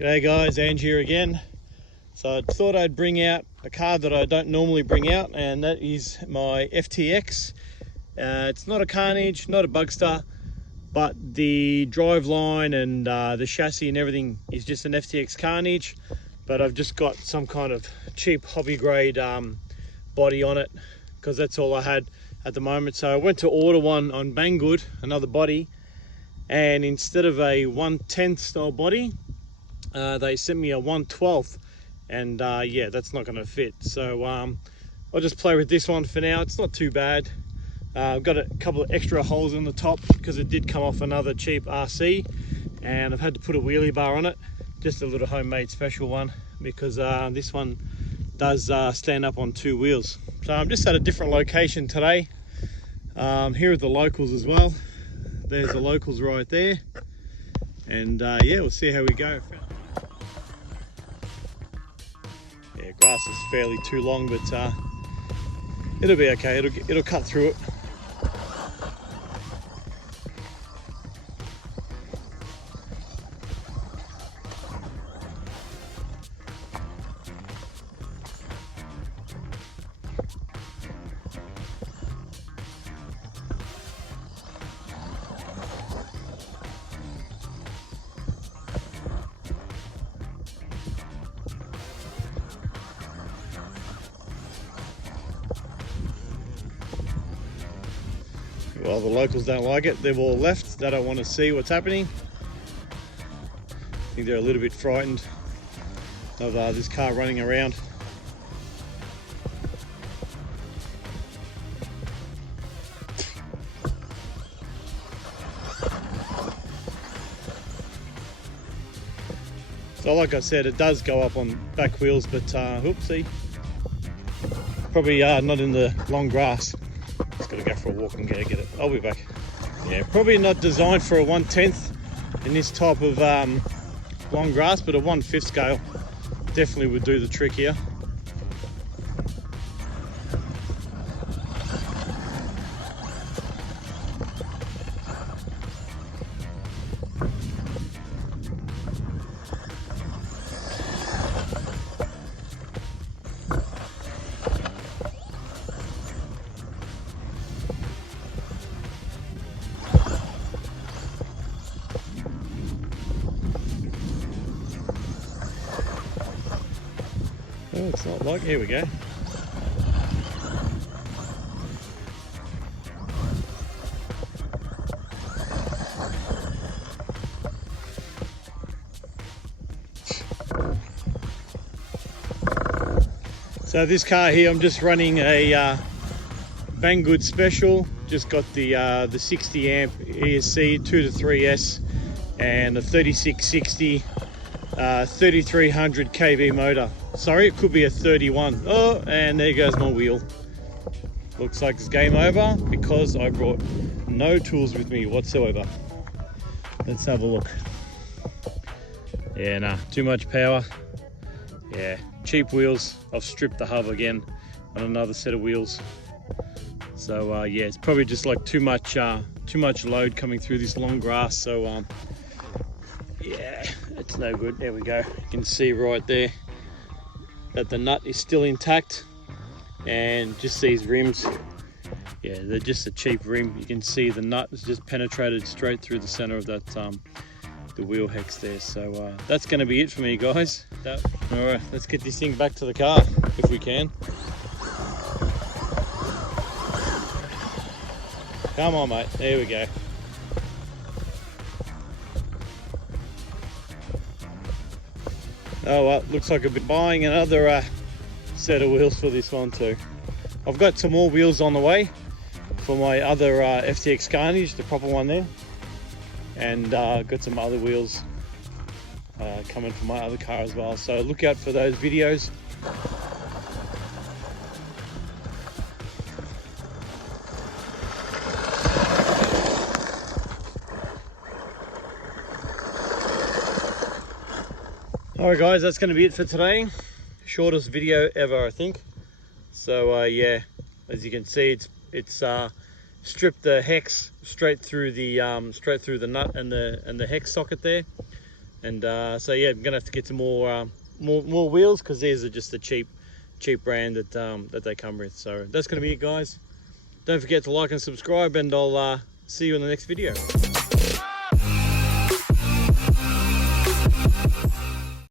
G'day guys, Ange here again. So I thought I'd bring out a car that I don't normally bring out, and that is my FTX. It's not a Carnage, not a Bugster, but the driveline and the chassis and everything is just an FTX Carnage. But I've just got some kind of cheap hobby grade body on it because that's all I had at the moment. So I went to order one on Banggood, another body, and instead of a 1/10 style body, they sent me a 1/12, and yeah, that's not going to fit. So I'll just play with this one for now. It's not too bad. I've got a couple of extra holes in the top because it did come off another cheap RC, and I've had to put a wheelie bar on it, just a little homemade special one, because this one does stand up on two wheels. So I'm just at a different location today. Here are the locals as well. There's the locals right there, and yeah, we'll see how we go. Yeah, grass is fairly too long, but it'll be okay. It'll cut through it. Well, the locals don't like it. They've all left. They don't want to see what's happening. I think they're a little bit frightened of this car running around. So like I said, it does go up on back wheels, but oopsie, probably not in the long grass. Just gotta go for a walk and get it. I'll be back. Yeah, probably not designed for a 1/10 in this type of long grass, but a 1/5 scale definitely would do the trick here. Oh, it's not like, here we go. So this car here, I'm just running a Banggood special. Just got the 60 amp ESC 2 to 3S and a 3660 3300 kV motor. Sorry, it could be a 31. Oh, and there goes my wheel. Looks like it's game over because I brought no tools with me whatsoever. Let's have a look. Yeah, nah, too much power. Yeah, cheap wheels. I've stripped the hub again on another set of wheels. So yeah, it's probably just like too much load coming through this long grass. So yeah, it's no good. There we go. You can see right there that the nut is still intact, and just these rims, yeah, they're just a cheap rim. You can see the nut is just penetrated straight through the center of that the wheel hex there. So that's going to be it for me, guys. All right, let's get this thing back to the car if we can. Come on, mate. There we go. Oh well, looks like I've been buying another set of wheels for this one too. I've got some more wheels on the way for my other FTX Carnage, the proper one there, and got some other wheels coming for my other car as well. So look out for those videos. Alright guys, that's going to be it for today. Shortest video ever, I think. So yeah, as you can see, it's stripped the hex straight through the nut and the hex socket there. And so yeah, I'm gonna have to get some more wheels, because these are just the cheap brand that they come with. So that's gonna be it, guys. Don't forget to like and subscribe, and I'll see you in the next video.